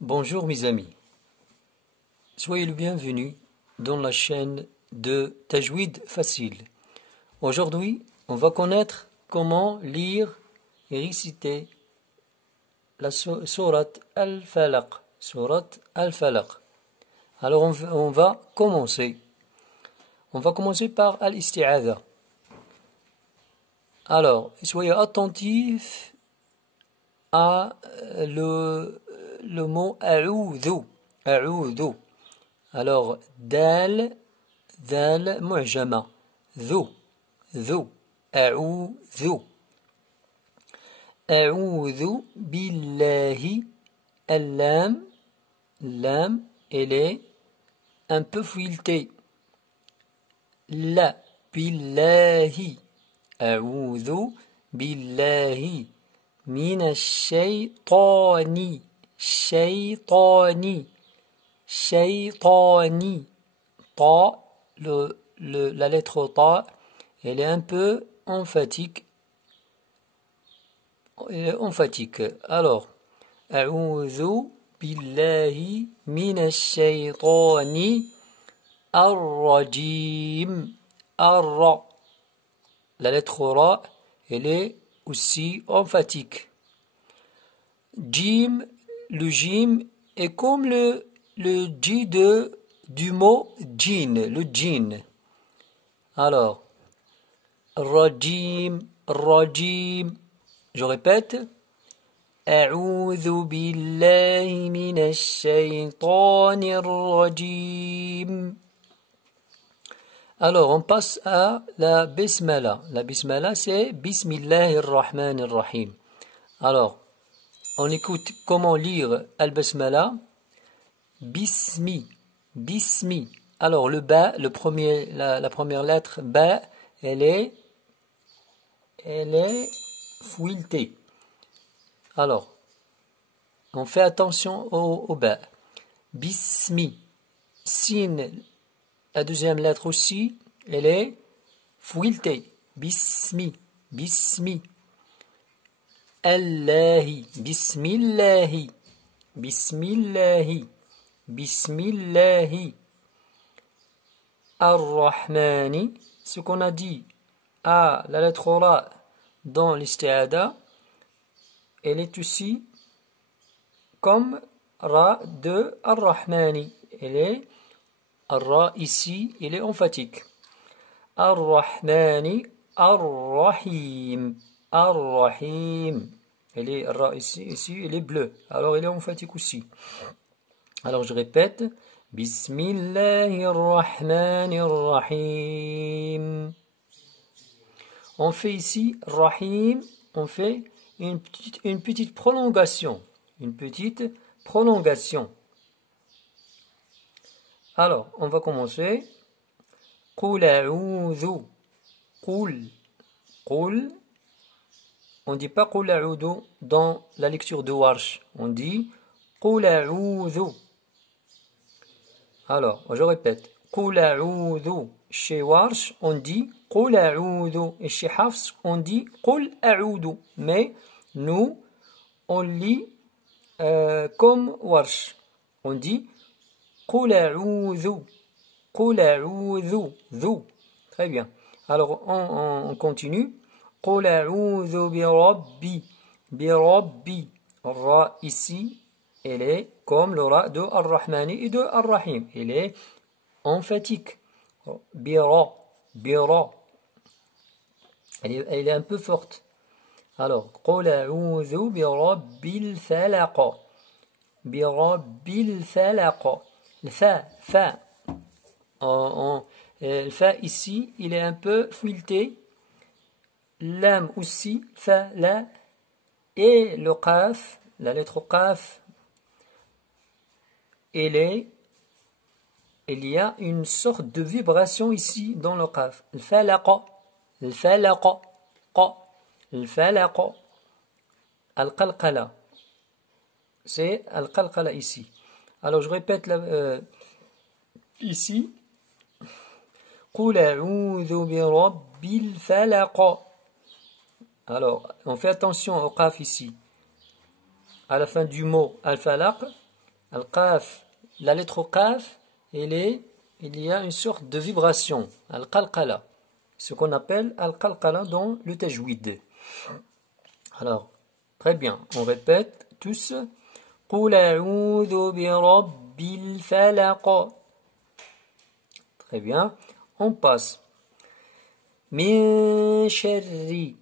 Bonjour mes amis, soyez le bienvenu dans la chaîne de Tajwid Facile. Aujourd'hui, on va connaître comment lire et réciter la sourate Al-Falaq. Sourate Al-Falaq. Alors on va commencer. On va commencer par Al-Isti'adha. Alors, soyez attentifs à le mot a'oudhu. A'oudhu. Alors, dal mu'jama. Dhu. A'oudhu. A'oudhu billahi. Lam, elle est un peu fouilletée. La, billahi. A'oudhu billahi. من الشيطان شيطاني طا la lettre ta elle est un peu emphatique alors أعوذ بالله من الشيطان الرجيم la lettre ra elle est aussi emphatique. Jim, le jim est comme le j du mot djinn, le djinn. Alors, rajim, je répète. أعوذ بالله من الشيطان الرجيم. Alors, on passe à la Bismillah. La Bismillah, c'est Bismillahir-Rahmanir-Rahim. Alors, on écoute comment lire Al-Basmala. Bismi. Alors, le ba, la première lettre, ba, elle est fouilletée. Alors, on fait attention au ba. Bismi. Sin. La deuxième lettre aussi, elle est fouilletée. Bismi. Allahi. Bismillahi. Ar-Rahmani. Ce qu'on a dit à la lettre ra dans l'isti'ada, elle est aussi comme ra de Ar-Rahmani. Elle est Ar-Ra ici, il est emphatique. Ar-Rahmani, Ar-Rahim. Elle est Ra ici, elle est bleue. Alors, elle est emphatique aussi. Alors, je répète. Bismillahir-Rahmanir-Rahim. On fait ici, Rahim, on fait une petite prolongation. Alors, on va commencer. Qul a'udhu. Qul. On ne dit pas Qul a'udhu dans la lecture de Warsh. On dit Qul a'udhu. Alors, je répète. Qul a'udhu. Chez Warsh, on dit Qul a'udhu. Et chez Hafs, on dit Qul a'udhu. Mais nous, on lit comme Warsh. On dit Qul a'udhu. Très bien. Alors, on continue. Qul a'udhu bi rabbi. Ra ici, elle est comme le ra de Ar-Rahmani et de Ar-Rahim. Elle est emphatique. Bira. Elle est un peu forte. Alors, Qul a'udhu bi rabbil falaq. Le fa. Le fa ici, il est un peu fouilleté. Lam aussi, fa, la. Et le qaf, la lettre qaf, il y a une sorte de vibration ici dans le qaf. Le falaqa. Al-qalqala. C'est al-qalqala ici. Alors je répète ici. Qul a'udhu bi rabbil falaq. Alors, on fait attention au qaf ici. À la fin du mot al-falaq, Al-qaf, la lettre qaf, il y a une sorte de vibration, al-qalqala, ce qu'on appelle al-qalqala dans le tajwid. Alors, très bien, on répète tous. قُلْ أَعُوذُ بِرَبِّ الْفَلَقِ. Très bien, on passe. مِنْ شَرِّ.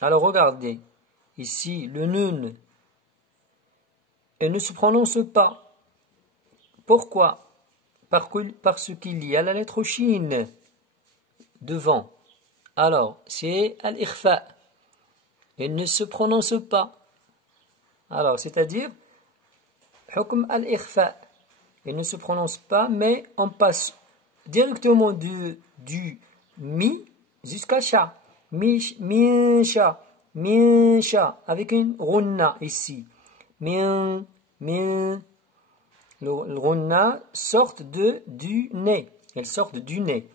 Alors regardez, ici le nun, elle ne se prononce pas. Pourquoi? Parce qu'il y a la lettre shin devant. Alors, c'est al-ikhfa. Elle ne se prononce pas. Alors, c'est-à-dire, hukm al-ikhfa. Elle ne se prononce pas, mais on passe directement du mi jusqu'à sha. Min sha, avec une runna ici. Min. Le runna sort du nez. Elle sort du nez.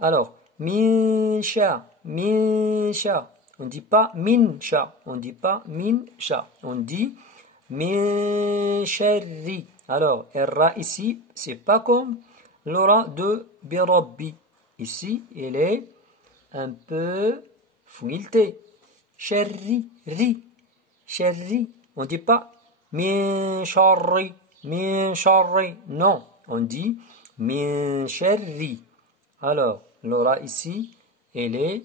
Alors, min sha. On ne dit pas min sha. On dit min sharri. Alors, ra ici, c'est pas comme l'aura de birabbi. Ici, elle est un peu fouilletée. Sharri. On ne dit pas min sharri. Non, on dit min sharri. Alors, l'aura ici, elle est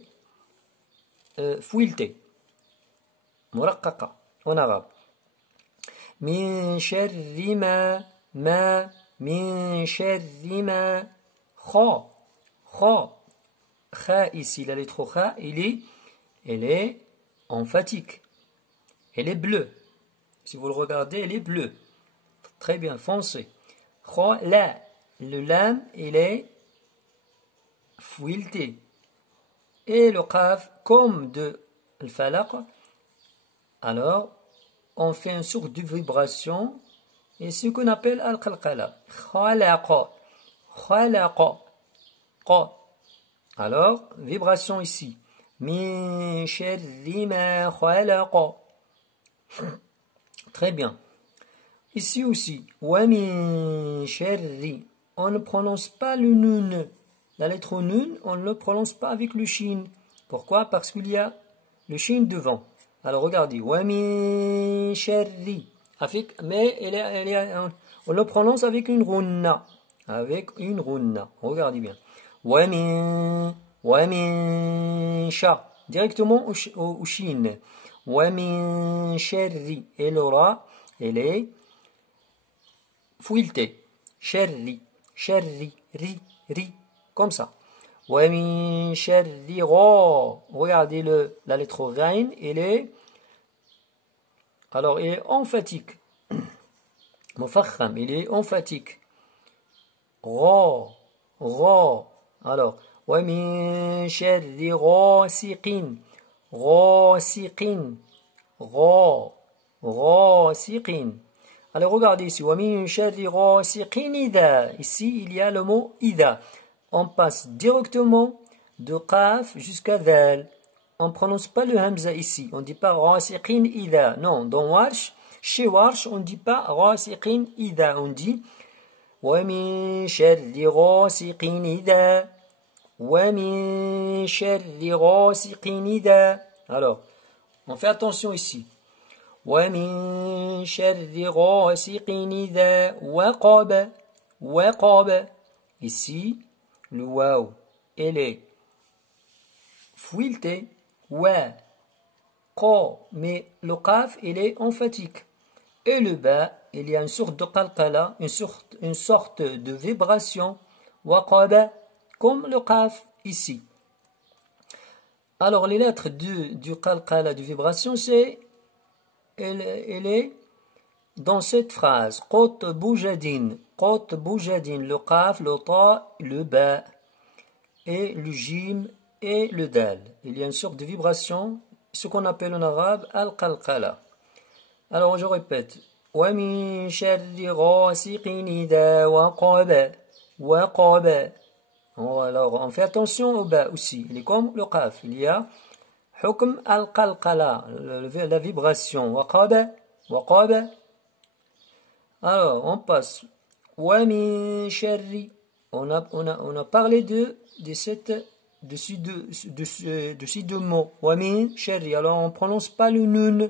fouilletée. Muraqqaqa, en arabe. Min sharri ma. Min sharri ma. Kha ici, la lettre kha, elle est emphatique. Elle est bleue. Si vous le regardez, elle est bleue. Très bien, foncé. La. Le lam, il est fouilleté. Et le qaf, comme de al-falaq, alors on fait une sorte de vibration et ce qu'on appelle al-qalqala. Khalaqa. Alors, vibration ici. Min sharri ma khalaqa. Très bien. Ici aussi, wa min sharri. On ne prononce pas le nun. La lettre nun, on ne le prononce pas avec le shin. Pourquoi? Parce qu'il y a le shin devant. Alors regardez, wa min sharri. Mais on le prononce avec une runna. Regardez bien. Wa min sha. Directement au shin. Wa min sharri. Et l'aura, elle est fouilletée. Sharri. Ri. Comme ça. Wa min sharri ra. Regardez la lettre ghain, elle est emphatique. Mufakham, il est emphatique. Ra. Alors, wa min sharri ghasiqin. Ghasiqin. Alors regardez ici, wa min sharri ghasiqin idha. Ici, il y a le mot idha. On passe directement de qaf jusqu'à dhal. On ne prononce pas le hamza ici. On ne dit pas ghasiqin idha. Non, dans Warsh, chez Warsh, on ne dit pas ghasiqin idha. On dit wa min sharri ghasiqin idha. Wa min sharri ghasiqin idha. Alors, on fait attention ici. Wa min sharri ghasiqin idha waqab. Ici, le waw, elle est fouilletée. Mais le qaf, il est emphatique. Et le ba, il y a une sorte de qalqala, une sorte de vibration. Waqaba, comme le qaf ici. Alors, les lettres du qalqala, de vibration, elle est dans cette phrase. Qot boujadin, le qaf, le ta, le ba, et le jim, et le dal. Il y a une sorte de vibration, ce qu'on appelle en arabe al-qalqala. Alors, je répète. Wa min sharri ghasiqin idha waqaba. Alors, on fait attention au ba aussi. Il est comme le qaf. Il y a hukm al-qalqala, la vibration. Waqaba, وقب. Alors, on passe. ومن شر. On a parlé de ces deux mots. ومن شر. Alors, on ne prononce pas le nun.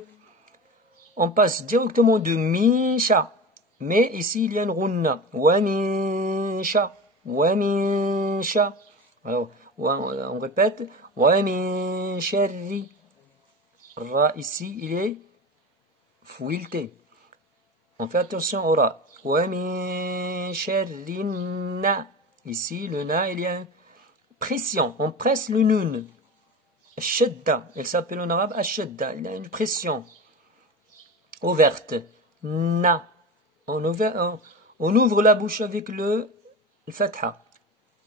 On passe directement de min sha. Mais ici, il y a une runna. ومن sha. ومن sha. Alors, on répète. ومن شر. Ra ici, il est fouilleté. On fait attention au ra. ومن شر النا. Ici, le na, il y a une pression. On presse le nun. الشدة. Il s'appelle en arabe الشدة. Il y a une pression ouverte. Na. On ouvre la bouche avec le fatha.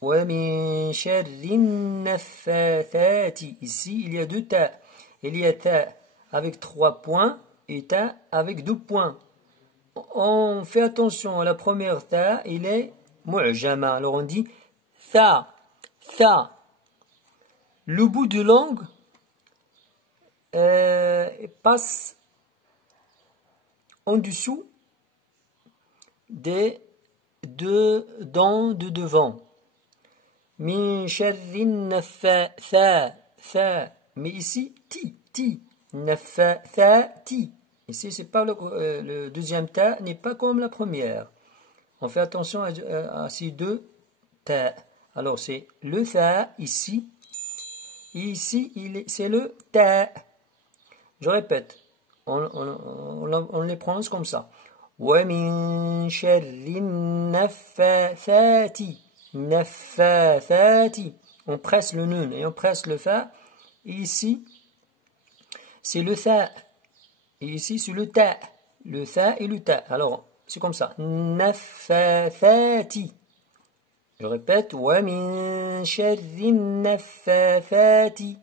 ومن شر النفاثات. Ici, il y a deux ta. Il y a ta avec 3 points et ta avec 2 points. On fait attention à la première ta, il est mu'jama. Alors on dit tha, tha. Le bout de langue passe en dessous des deux dents de devant. Min sharrin nafatha, tha. Mais ici, ti, nafathati. Ici, c'est pas le deuxième ta n'est pas comme la première. On fait attention à ces deux ta. Alors, c'est le tha ici. Et ici, c'est le ta. Je répète. On les prononce comme ça. وَمِن شَرِّ النَّفَّاثَاتِ. Nafathati. On presse le nun et on presse le fa. Et ici, c'est le tha. Et ici, c'est le ta. Le tha et le ta. Alors, c'est comme ça. Nafathati. Je répète. وَمِن شَرِّ النَّفَّاثَاتِ.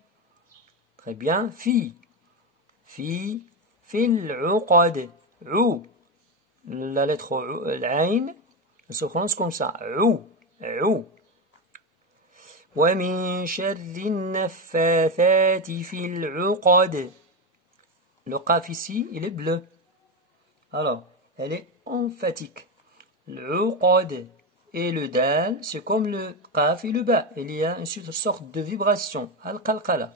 Très bien. Fi. Fi. Fil uqad. Ou. La lettre l'ain, elle se prononce comme ça. Ou. Ou. وَمِن شَرِّ النَّفَّاثَاتِ فِي الْعُقَدِ. Le qaf ici, il est bleu. Alors, elle est emphatique. L'uqad. Et le dal, c'est comme le qaf et le ba. Il y a une sorte de vibration. Al-qalqala.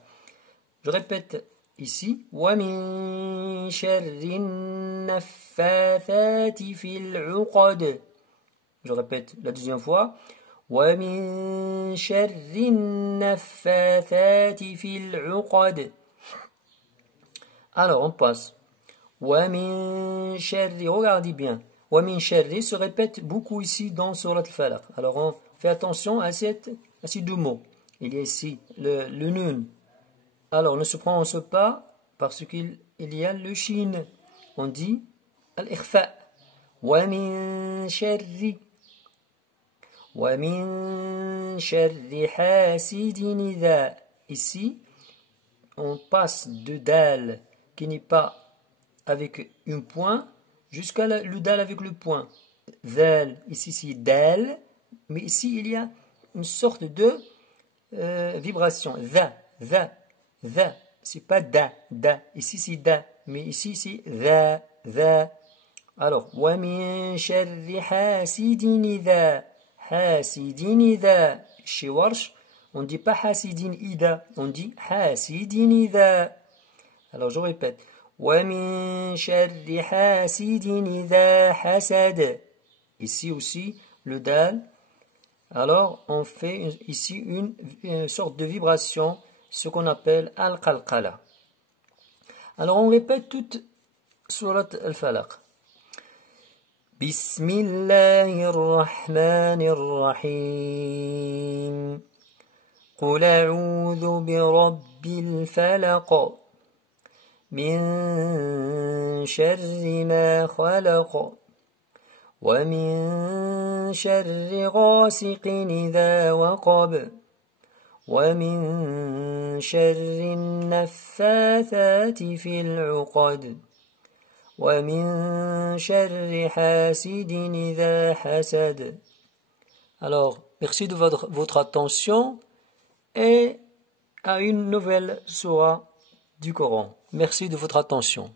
Je répète ici. وَمِن شَرِّ النَّفَّاثَاتِ فِي الْعُقَدِ. Je répète la deuxième fois. وَمِن شَرِّ النَّفَّاثَاتِ فِي الْعُقَدِ. Alors, on passe. وَمِن شَرِّ. Regardez bien. وَمِن شَرِّ se répète beaucoup ici dans Surat al-Falaq. Alors, on fait attention à ces deux mots. Il y a ici le nun. Alors, ne se prononce pas parce qu'il y a le shin. On dit al-ikhfa. وَمِن شَرِّ. وَمِن شَرِّ حَاسِدٍ إِذَا. Ici, on passe de dal qui n'est pas avec un point jusqu'à le dal avec le point. Dal, ici c'est dal, mais ici il y a une sorte de vibration. Dha. C'est pas da. Ici c'est da, mais ici c'est dha. Alors, وَمِن شَرِّ حَاسِدٍ إِذَا. حَاسِدٍ إِذَا. Chez Warsh, on ne dit pas حَاسِدٍ إِذَا, on dit حَاسِدٍ إِذَا. Alors, je répète. وَمِن شَرِّ حَاسِدٍ إِذَا حَسَدَ. Ici aussi, le dal. Alors, on fait ici une sorte de vibration, ce qu'on appelle al-qalqala. Alors, on répète toute Surat al-Falaq. بسم الله الرحمن الرحيم قل أعوذ برب الفلق من شر ما خلق ومن شر غاسق إذا وقب ومن شر النفاثات في العقد وَمِن شَرِّ حَاسِدٍ إِذَا حَسَدَ. Alors, merci de votre attention et à une nouvelle sourate du Coran. Merci de votre attention.